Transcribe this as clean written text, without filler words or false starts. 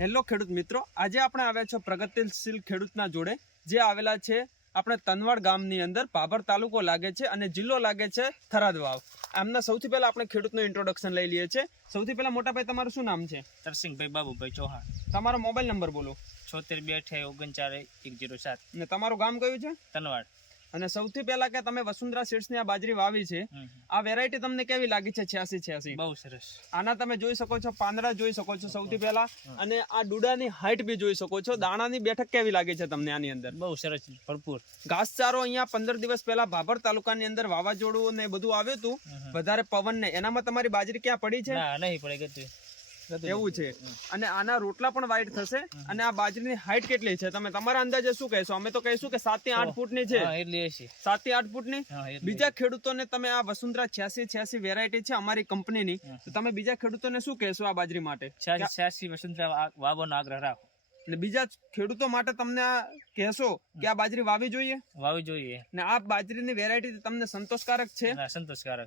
Hello ખેડૂત મિત્રો, આજે આપણે આવ્યા છો પ્રગતિશીલ ખેડૂતના જોડે, જે આવેલા છે આપણે તનવાડ ગામની અંદર. પાભર તાલુકો લાગે છે અને જિલ્લો લાગે છે થરાદ વાવ. આમના સૌથી પહેલા આપણે ખેડૂતનું ઇન્ટ્રોડક્શન લઈ લઈએ છીએ. સૌથી પહેલા મોટાભાઈ, તમારું શું નામ છે? તરસિંગભાઈ બાબુભાઈ ચૌહાણ. તમારો મોબાઈલ નંબર બોલો. 7628394107. અને તમારું ગામ કયું છે? તનવાડ. અને સૌથી પહેલા કે તમે વસુંધરા સીડ્સની આ બાજરી વાવી છે, આ વેરાયટી તમને કેવી લાગી છે? 8686 બહુ સરસ. આના તમે જોઈ શકો છો, પાંદડા જોઈ શકો છો સૌથી પહેલા, અને આ ડુડાની હાઈટ બી જોઈ શકો છો. દાણાની બેઠક કેવી લાગે છે તમને આની અંદર? બહુ સરસ, ભરપૂર. ઘાસચારો અહીંયા 15 દિવસ પહેલા ભાભર તાલુકાની અંદર વાવાઝોડું ને બધું આવ્યું હતું, વધારે પવન ને, એનામાં તમારી બાજરી ક્યાં પડી છે? ના, નહીં પડે ગતું. એવું છે. અને આના રોટલા પણ વાઈટ થશે. અને આ બાજરીની હાઈટ કેટલી છે, તમે તમારા અંદાજે શું કહેશો? અમે તો કહીશું કે 7 થી 8 ફૂટની છે. એટલી હશે. 7 થી 8 ફૂટની. બીજા ખેડૂતોને તમે આ વસુંધરા 8686 વેરાયટી છે અમારી કંપનીની, તો તમે બીજા ખેડૂતોને શું કહેશો આ બાજરી માટે? 86 વસુંધરા વાવવાનો આગ્રહ રાખો. અને બીજા ખેડૂતો માટે તમને આ કહેશો કે આ બાજરી વાવી જોઈએ? વાવી જોઈએ. ને આ બાજરીની વેરાયટી તમને સંતોષકારક છે? સંતોષકારક.